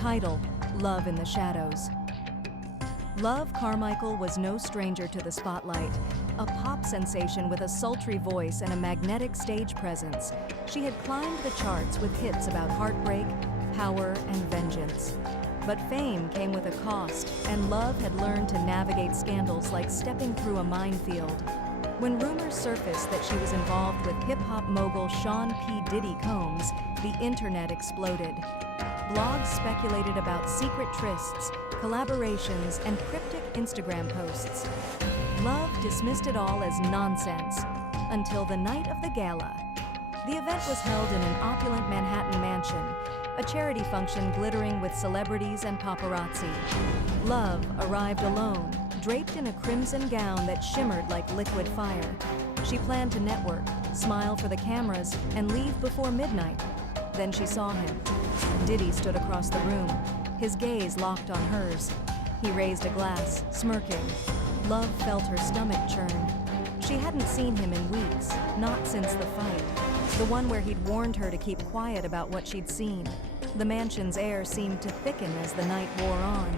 Title: Love in the Shadows. Love Carmichael was no stranger to the spotlight. A pop sensation with a sultry voice and a magnetic stage presence, she had climbed the charts with hits about heartbreak, power, and vengeance. But fame came with a cost, and Love had learned to navigate scandals like stepping through a minefield. When rumors surfaced that she was involved with hip-hop mogul Sean P. Diddy Combs, the internet exploded. Blogs speculated about secret trysts, collaborations, and cryptic Instagram posts. Love dismissed it all as nonsense until the night of the gala. The event was held in an opulent Manhattan mansion, a charity function glittering with celebrities and paparazzi. Love arrived alone, draped in a crimson gown that shimmered like liquid fire. She planned to network, smile for the cameras, and leave before midnight. Then she saw him. Diddy stood across the room, his gaze locked on hers. He raised a glass, smirking. Love felt her stomach churn. She hadn't seen him in weeks, not since the fight, the one where he'd warned her to keep quiet about what she'd seen. The mansion's air seemed to thicken as the night wore on.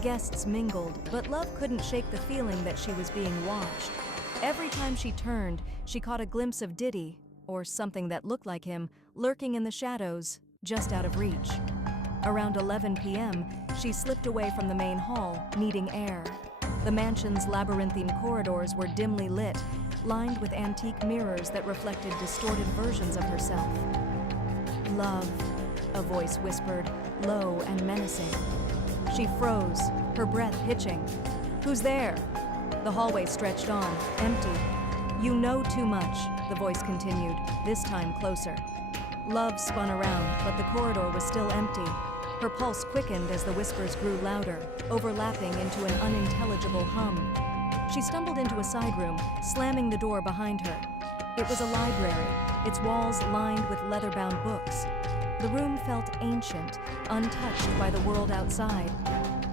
Guests mingled, but Love couldn't shake the feeling that she was being watched. Every time she turned, she caught a glimpse of Diddy, or something that looked like him, lurking in the shadows, just out of reach. Around 11 p.m., she slipped away from the main hall, needing air. The mansion's labyrinthine corridors were dimly lit, lined with antique mirrors that reflected distorted versions of herself. "Love," a voice whispered, low and menacing. She froze, her breath hitching. "Who's there?" The hallway stretched on, empty. "You know too much," the voice continued, this time closer. Love spun around, but the corridor was still empty. Her pulse quickened as the whispers grew louder, overlapping into an unintelligible hum. She stumbled into a side room, slamming the door behind her. It was a library, its walls lined with leather-bound books. The room felt ancient, untouched by the world outside.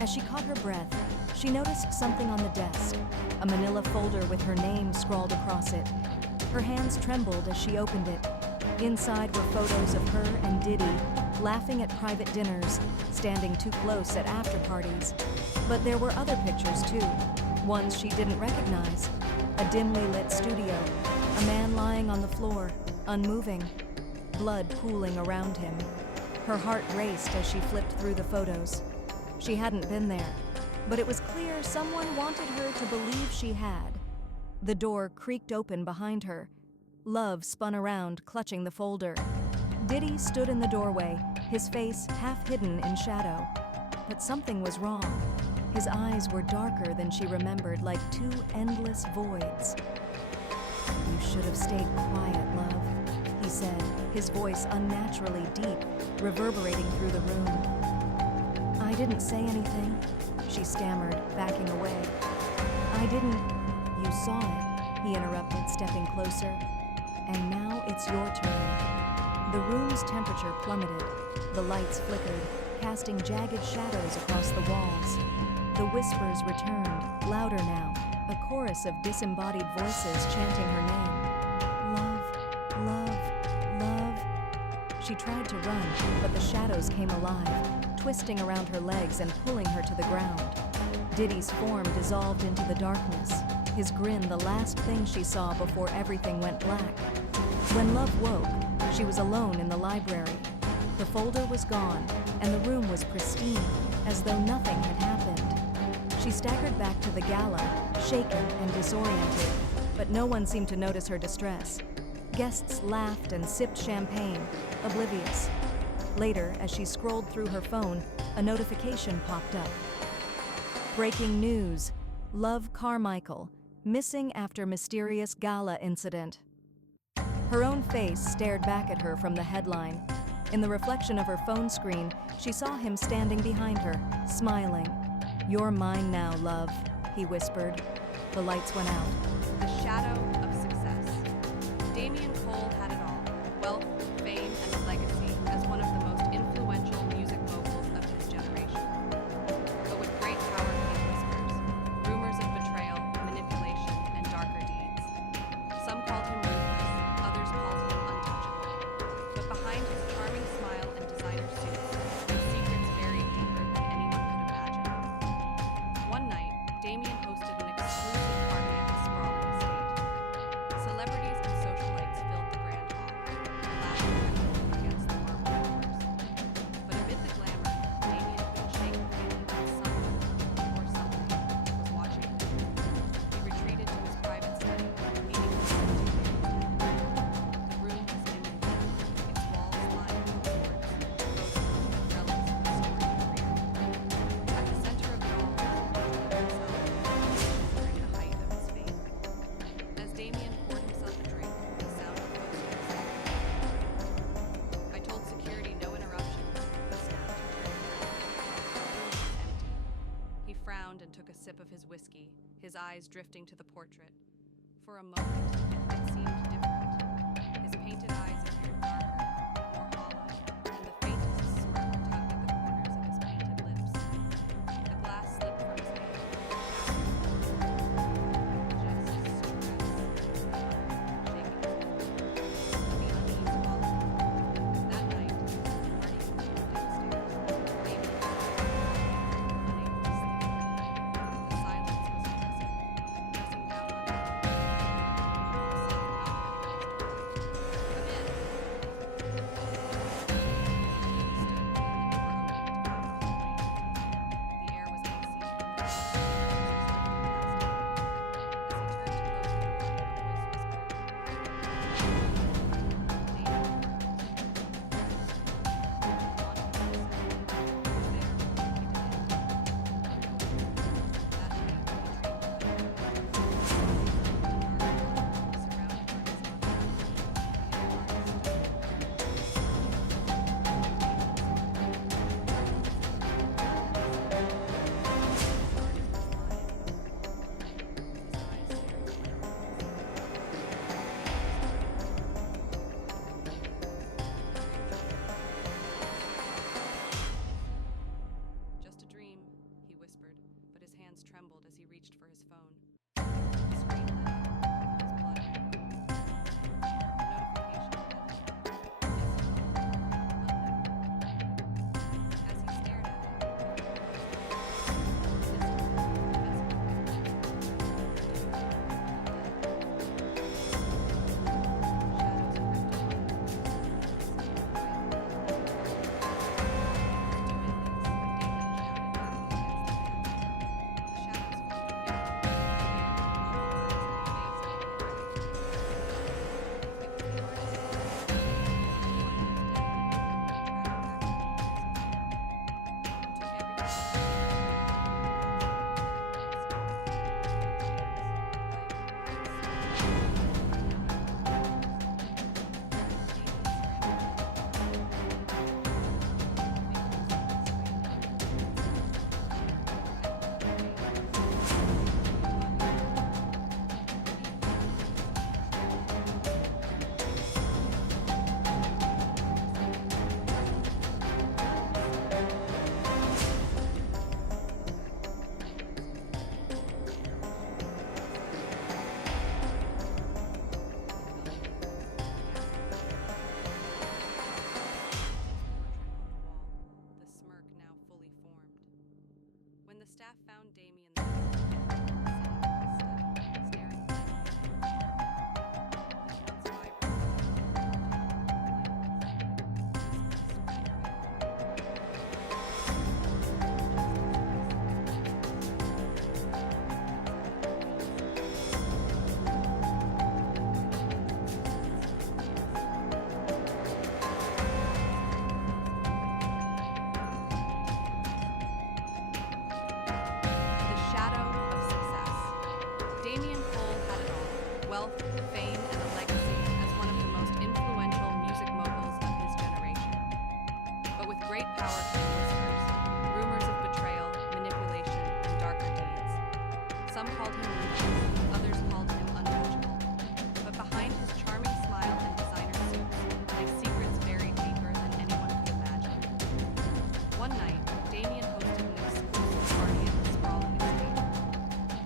As she caught her breath, she noticed something on the desk, a manila folder with her name scrawled across it. Her hands trembled as she opened it. Inside were photos of her and Diddy, laughing at private dinners, standing too close at after-parties. But there were other pictures too, ones she didn't recognize. A dimly lit studio, a man lying on the floor, unmoving, blood pooling around him. Her heart raced as she flipped through the photos. She hadn't been there, but it was clear someone wanted her to believe she had. The door creaked open behind her. Love spun around, clutching the folder. Diddy stood in the doorway, his face half hidden in shadow. But something was wrong. His eyes were darker than she remembered, like two endless voids. "You should have stayed quiet, love," he said, his voice unnaturally deep, reverberating through the room. "I didn't say anything," she stammered, backing away. "I didn't—" "You saw it," he interrupted, stepping closer. "And now it's your turn." The room's temperature plummeted. The lights flickered, casting jagged shadows across the walls. The whispers returned, louder now, a chorus of disembodied voices chanting her name. "Love, love, love." She tried to run, but the shadows came alive, twisting around her legs and pulling her to the ground. Diddy's form dissolved into the darkness, his grin the last thing she saw before everything went black. When Love woke, she was alone in the library. The folder was gone, and the room was pristine, as though nothing had happened. She staggered back to the gala, shaken and disoriented, but no one seemed to notice her distress. Guests laughed and sipped champagne, oblivious. Later, as she scrolled through her phone, a notification popped up. Breaking news: Love Carmichael, missing after mysterious gala incident. Her own face stared back at her from the headline. In the reflection of her phone screen, she saw him standing behind her, smiling. "You're mine now, love," he whispered. The lights went out. The shadow of success. Damian Cole had it all: wealth, fame, and a legacy as one of the most influential music moguls of his generation. But with great power came whispers, rumors of betrayal, manipulation, and darker deeds. Some called him ruthless, others called him untouchable. But behind his charming smile and designer suits, were secrets buried took a sip of his whiskey, his eyes drifting to the portrait. For a moment, it seemed different. His painted eyes appeared darker, more hollow, and the faintest smirk tugged at the corners of his painted lips. The glass slipped from his hand, just stress, shaking his head. The unease followed. That night, Marty moved downstairs. Amy was unable to sleep. The silence was oppressive, pressing down on her. Come in. The air was icy. Just a dream, he whispered, but his hands trembled as he reached for his phone. The screen lit up, his blood ran cold. Notification unknown. As he stared at When the staff found Damien the next morning, sitting in his study, staring blankly at the wall, his once vibrant Damien Cole had it all: wealth, fame, and a legacy as one of the most influential music moguls of his generation. But with great power came whispers, rumors of betrayal, manipulation, and darker deeds. Some called him ruthless, others called him untouchable. But behind his charming smile and designer suits lay secrets buried deeper than anyone could imagine. One night, Damien hosted an exclusive party at the sprawling estate.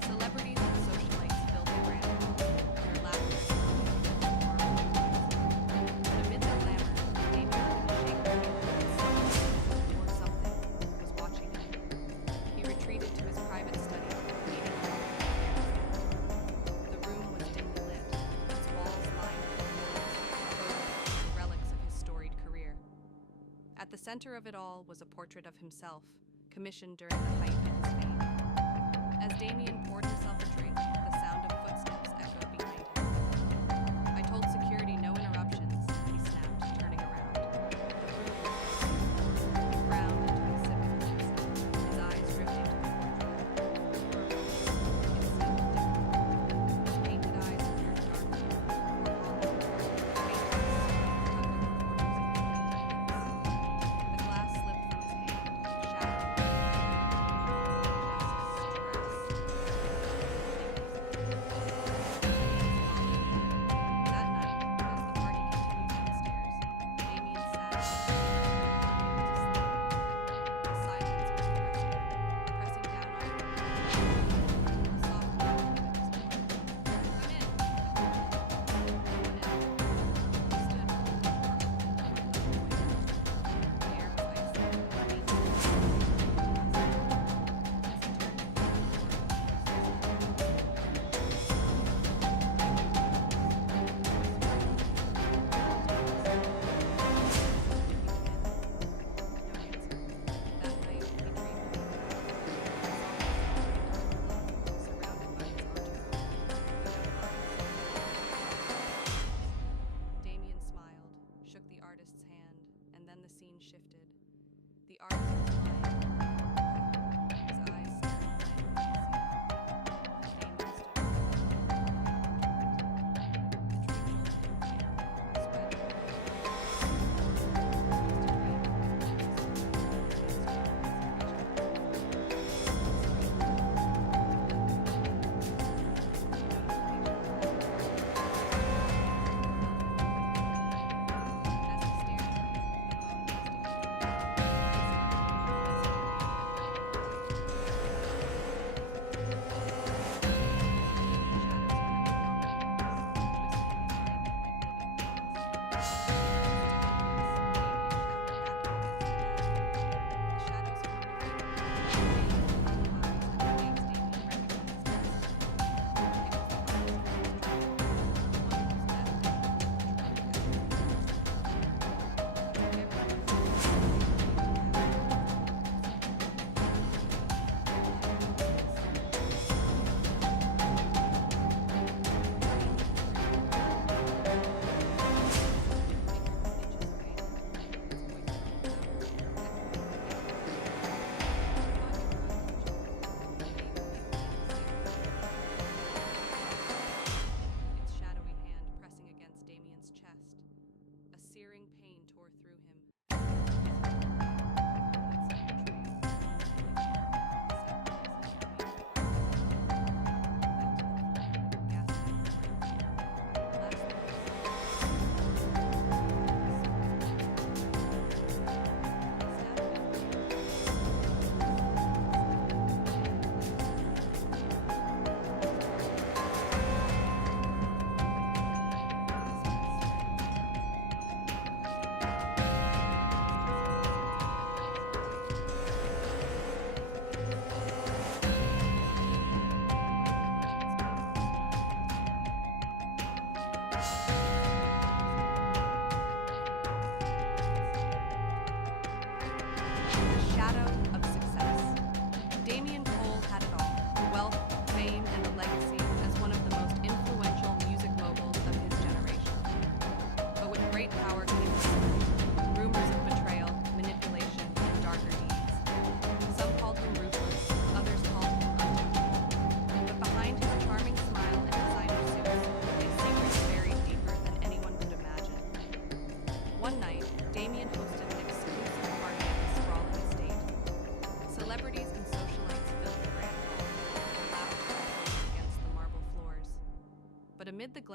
Celebrities and socialites filled the grand hall, their laughter but amid the glamour, Damien couldn't shake the feeling that or something was watching him. He retreated to his private study, meeting the room was dimly lit, its walls lined with photos and relics of his storied career. At the center of it all was a portrait of himself, commissioned during the height of his fame. As Damien poured himself a drink, the sound of footsteps echoed behind him. I told security no interruptions, he snapped, turning around. The room was empty. He frowned and took a sip of his whiskey, his eyes drifting to the portrait. For a moment, it seemed different. His painted eyes appeared darker, more hollow, the faintest tugged at the corners of his painted lips. The glass slipped from his hand, shattered. Just stress.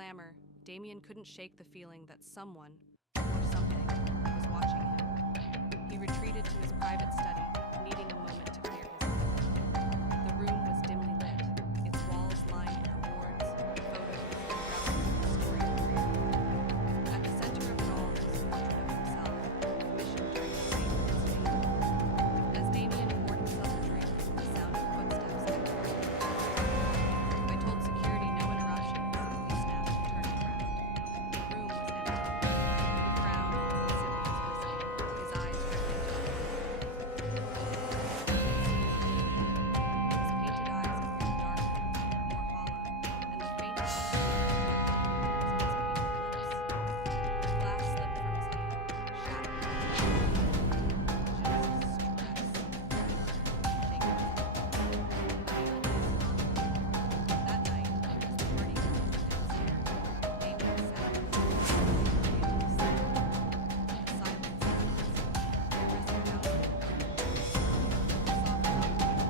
glamour, Damien couldn't shake the feeling that someone, or something, was watching him. He retreated to his private study, needing a moment to clear his head. The room was dimly lit, its walls lined with awards, photos, and relics of his storied career. At the center of it all was a portrait of himself, commissioned during the reign of his fame. As Damien poured himself a drink, the sound of footsteps echoed. "I told security no interruptions," he snapped, turning around. The room was empty. He frowned with a sip of his whiskey, his eyes drifting to the wall. His painted eyes appeared darker, more hollow, and the faintest of colors of his painted lips. The glass slipped from his hand, shattering. Just stress. Shaking his head. That night, as the party continued downstairs, Damien sat in his room, unable to sleep. The silence increased. He rested down on the bed. A soft knock came.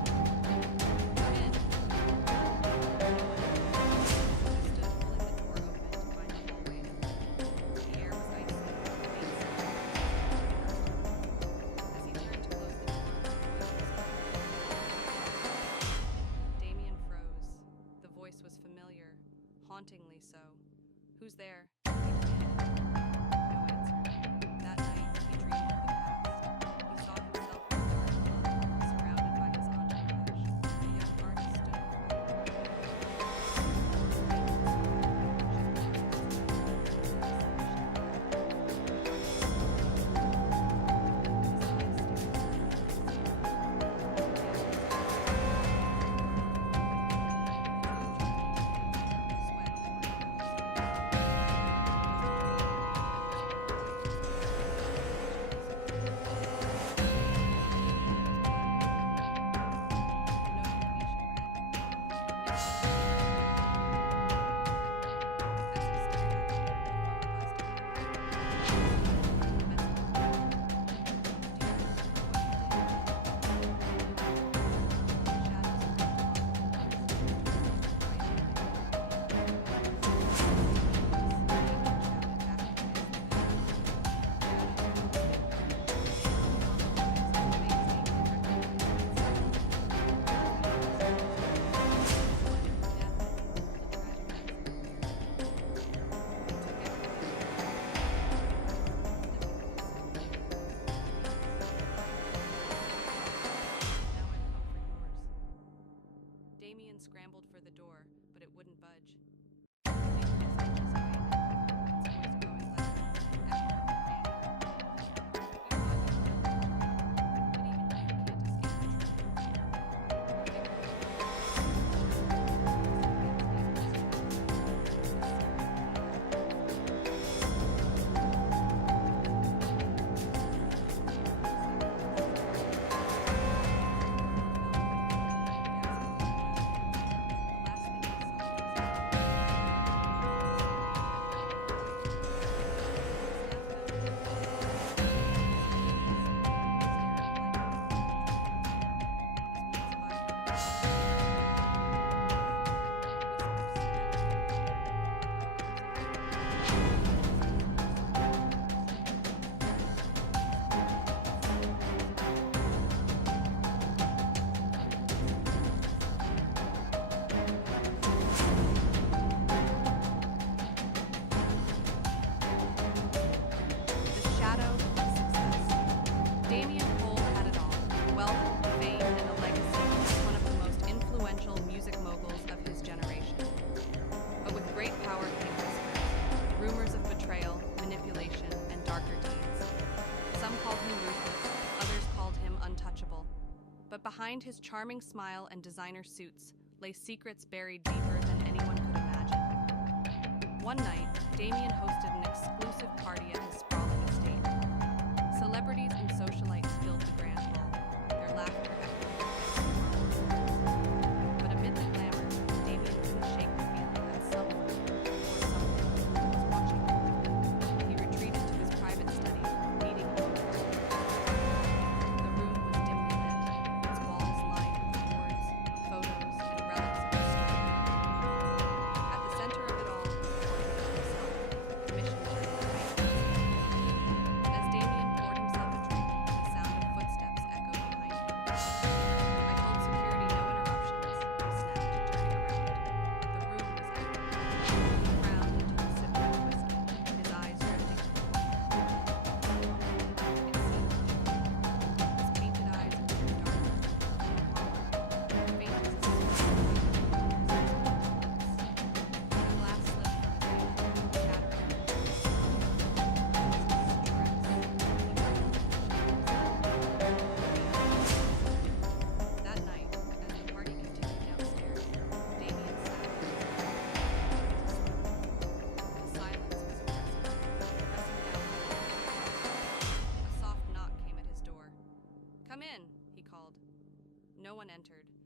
"Come in." He stood pulling the door open to find the hall waiting. The air was icy, the main ceiling was as he turned to close the door, the voice was gone. Damien froze. The voice was familiar, hauntingly so. "Who's there?" he demanded. No answer. That night, he dreamed of the past. He saw himself in a dark club, surrounded by his entourage. A young artist stood before him. Damien scrambled for the door, but it wouldn't budge. He fingered his inches away then, its voice growing louder, echoing with anger. "We thought you were a legend, but even you can't escape the truth." He fingered But behind his charming smile and designer suits lay secrets buried deeper than anyone could imagine. One night, Damien hosted an exclusive party at his sprawling estate. Celebrities and socialites filled the grand hall, their laughter echoing through the walls. But amid the glamour, Damien couldn't shake the feeling that someone, or something, was watching him. He retreated to his private study, needing a moment to clear his head. The room was dimly lit, its walls lined with awards, photos, and relics of his storied career. At the center of it all was a portrait called. No one entered.